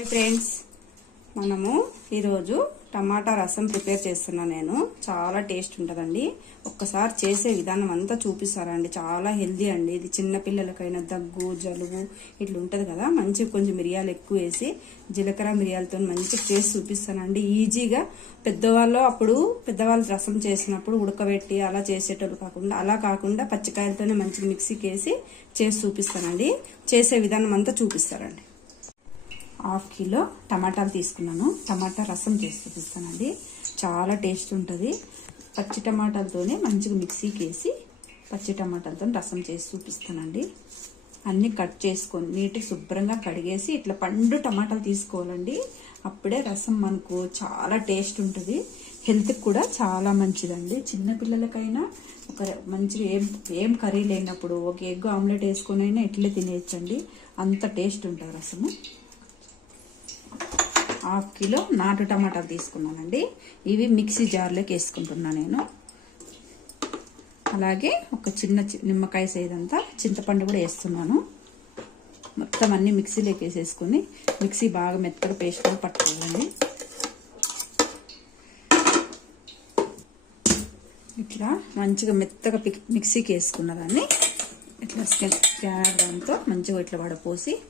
Hi friends. మనము ఈరోజు టమాటా రసం ప్రిపేర్ చేస్తున్నాను నేను. చాలా టేస్ట్ ఉంటుందండి. ఒక్కసారి చేసే విధానం అంతా చూపిస్తారండి చాలా హెల్దీ అండి. ఇది చిన్నపిల్లలకైనా దగ్గు జలుబు ఇట్లా ఉంటుంది కదా. మంచిగా కొంచెం మిరియాలు ఎక్కువ వేసి జీలకర్ర మిరియాలతో మంచిగా చేసి చూపిస్తానండి ఈజీగా పెద్దవాళ్ళు అప్పుడు పెద్దవాళ్ళు రసం చేసినప్పుడు ఉడకబెట్టి అలా చేసేటోళ్ళు కాకుండా అలా కాకుండా పచ్చికాయలతోనే మంచిగా మిక్సీకి వేసి చేసి చూపిస్తానండి. చేసే విధానం అంతా చూపిస్తారండి హాఫ్ కిలో టమాటాలు తీసుకున్నాను. టమాటా రసం చేసి చూపిస్తానండి చాలా టేస్ట్ ఉంటుంది. పచ్చి టమాటాలతోనే మంచిగా మిక్సీకి వేసి పచ్చి టమాటాలతో రసం చేసి చూపిస్తానండి. అన్నీ కట్ చేసుకొని నీట్గా శుభ్రంగా కడిగేసి ఇట్లా పండు టమాటాలు తీసుకోవాలండి. అప్పుడే రసం మనకు చాలా టేస్ట్ ఉంటుంది. హెల్త్కి కూడా చాలా మంచిదండి. చిన్నపిల్లలకైనా ఒక మంచిగా ఏం ఏం కర్రీ లేనప్పుడు ఒక ఎగ్ ఆమ్లెట్ వేసుకొని అయినా ఇట్లే తినేయచ్చండి. అంత టేస్ట్ ఉంటుంది రసము. హాఫ్ కిలో నాటు టమాటాలు తీసుకున్నానండి. ఇవి మిక్సీ జార్లోకి వేసుకుంటున్నా నేను. అలాగే ఒక చిన్న నిమ్మకాయ సైదంతా చింతపండు కూడా వేస్తున్నాను. మొత్తం అన్ని మిక్సీలోకి వేసేసుకుని మిక్సీ బాగా మెత్తగా పేస్ట్ పట్టుకోవాలండి. ఇట్లా మంచిగా మెత్తగా పిక్- మిక్సీకి వేసుకున్న దాన్ని ఇట్లా స్కాన్ దాంతో మంచిగా ఇట్లా వడపోసి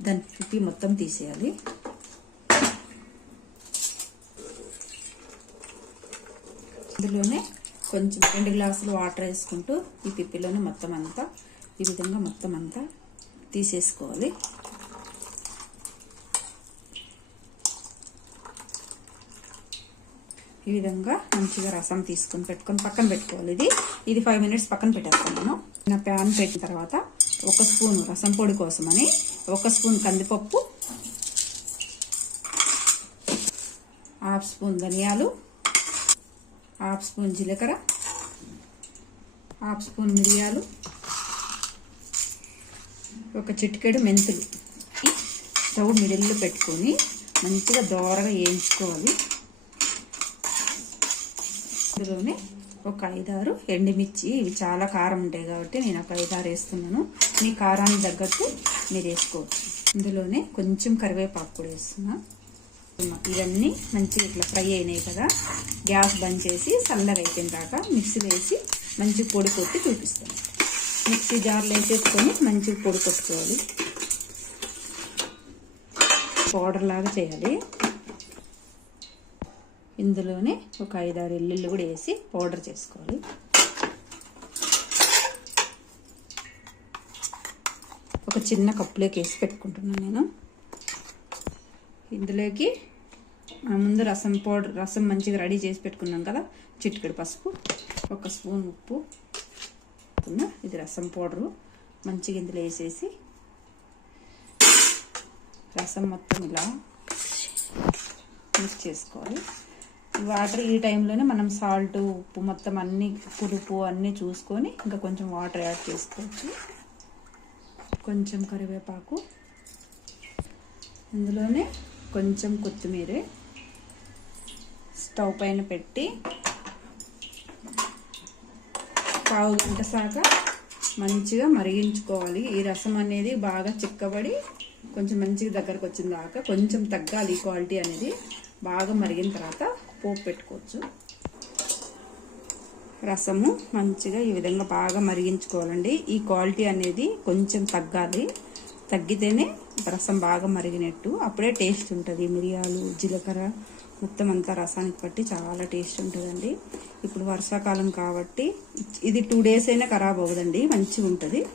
దాని చుట్టి మొత్తం తీసేయాలి. ఇందులోనే కొంచెం రెండు గ్లాసులు వాటర్ వేసుకుంటూ ఈ పిప్పిలోనే మొత్తం అంతా ఈ విధంగా మొత్తం అంతా తీసేసుకోవాలి. ఈ విధంగా మంచిగా రసం తీసుకొని పెట్టుకొని పక్కన పెట్టుకోవాలి. ఇది ఇది ఫైవ్ మినిట్స్ పక్కన పెట్టేస్తాను నా ప్యాన్ పెట్టిన తర్వాత ఒక స్పూన్ రసం పొడి కోసమని ఒక స్పూన్ కందిపప్పు హాఫ్ స్పూన్ ధనియాలు హాఫ్ స్పూన్ జీలకర్ర హాఫ్ స్పూన్ మిరియాలు ఒక చిటికెడు మెంతులు స్టవ్ మిడిల్లో పెట్టుకొని మంచిగా దోరగా వేయించుకోవాలి. ఇందులోనే ఒక ఐదారు ఎండుమిర్చి ఇవి చాలా కారం ఉంటాయి కాబట్టి నేను ఒక ఐదారు వేస్తున్నాను. మీ కారానికి తగ్గట్టు మీరు వేసుకోవచ్చు. ఇందులోనే కొంచెం కరివేపాకు కూడా వేస్తున్నాను ఇవన్నీ మంచిగా ఇట్లా ఫ్రై అయినాయి కదా. గ్యాస్ బంద్ చేసి చల్లగా అయిపోయిన దాకా మిక్సీలో వేసి మంచిగా పొడి కొట్టి చూపిస్తాను మిక్సీ జార్లో వేసేసుకొని మంచిగా పొడి కొట్టుకోవాలి. పౌడర్ లాగా చేయాలి. ఇందులోనే ఒక ఐదారు ఎల్లుళ్ళు కూడా వేసి పౌడర్ చేసుకోవాలి. ఒక చిన్న కప్పులోకి వేసి పెట్టుకుంటున్నాను నేను. ఇందులోకి ముందు రసం పౌడర్ రసం మంచిగా రెడీ చేసి పెట్టుకున్నాం కదా చిటికెడు పసుపు ఒక స్పూన్ ఉప్పు ఇది రసం పౌడరు. మంచిగా ఇందులో వేసేసి రసం మొత్తం ఇలా మిక్స్ చేసుకోవాలి. వాటర్ ఈ టైంలోనే మనం సాల్ట్ ఉప్పు మొత్తం అన్ని పులుపు అన్నీ చూసుకొని ఇంకా కొంచెం వాటర్ యాడ్ చేసుకోవచ్చు. కొంచెం కరివేపాకు. ఇందులోనే కొంచెం కొత్తిమీర స్టవ్ పైన పెట్టి పావు గంట సాక మంచిగా మరిగించుకోవాలి. ఈ రసం అనేది బాగా చిక్కబడి కొంచెం మంచిగా దగ్గరకు వచ్చిన దాకా కొంచెం తగ్గాలి. క్వాలిటీ అనేది బాగా మరిగిన తర్వాత పోపు పెట్టుకోవచ్చు. రసము మంచిగా ఈ విధంగా బాగా మరిగించుకోవాలండి. ఈ క్వాలిటీ అనేది కొంచెం తగ్గాలి. తగ్గితేనే రసం బాగా మరిగినట్టు అప్పుడే టేస్ట్ ఉంటుంది. మిరియాలు జీలకర్ర మొత్తం అంతా రసానికి పట్టి చాలా టేస్ట్ ఉంటుందండి. ఇప్పుడు వర్షాకాలం కాబట్టి ఇది టూ డేస్ అయినా ఖరాబ్ అవ్వదండి. మంచిగా ఉంటుంది.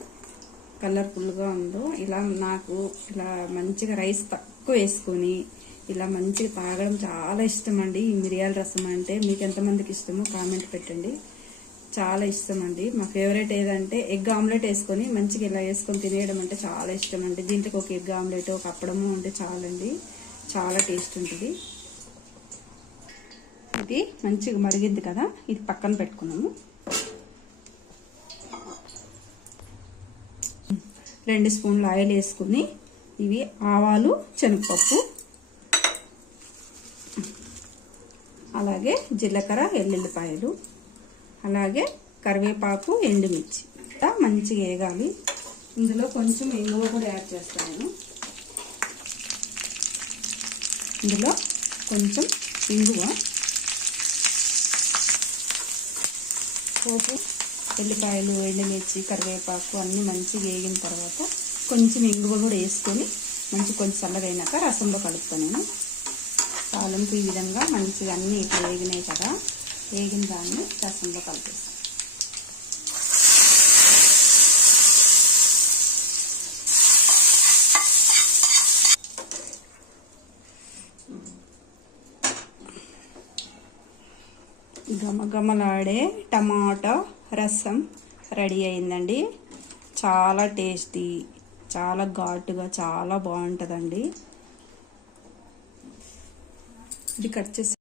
కలర్ఫుల్గా ఉందో ఇలా నాకు ఇలా మంచిగా రైస్ తక్కువ వేసుకొని ఇలా మంచిగా తాగడం చాలా ఇష్టం అండి. ఈ మిరియాల రసం అంటే మీకు ఎంతమందికి ఇష్టమో కామెంట్ పెట్టండి. చాలా ఇష్టం అండి మా ఫేవరెట్ ఏదంటే ఎగ్ ఆమ్లెట్ వేసుకొని మంచిగా ఇలా వేసుకొని తినేయడం అంటే చాలా ఇష్టం అండి దీంట్లో ఒక ఎగ్ ఆమ్లెట్ ఒక అప్పడము ఉంటే చాలండి. చాలా టేస్ట్ ఉంటుంది. ఇది మంచిగా మరిగింది కదా? ఇది పక్కన పెట్టుకున్నాము. రెండు స్పూన్లు ఆయిల్ వేసుకుని ఇవి ఆవాలు శనగపప్పు అలాగే జీలకర్ర ఎల్లుల్లిపాయలు. అలాగే కరివేపాకు ఎండుమిర్చి. మంచిగా వేగాలి. ఇందులో కొంచెం ఇంగువ కూడా యాడ్ చేస్తాను. ఇందులో కొంచెం ఇంగువ. పోపు ఎల్లిపాయలు ఎండుమిర్చి కరివేపాకు అన్నీ మంచిగా వేగిన తర్వాత కొంచెం ఇంగువ కూడా వేసుకొని మంచి కొంచెం చల్లగా రసంలో కలుపుతాను నేను. తాలింపు ఈ విధంగా మంచిగా అన్నీ ఇట్లా వేగినాయి కదా. వేగిన దాన్ని రసంలో కలిపేస్తాం. గమగమలాడే టమాటా రసం రెడీ అయిందండి. చాలా టేస్టీ చాలా ఘాటుగా చాలా బాగుంటుందండి. ఇది కట్ చేసి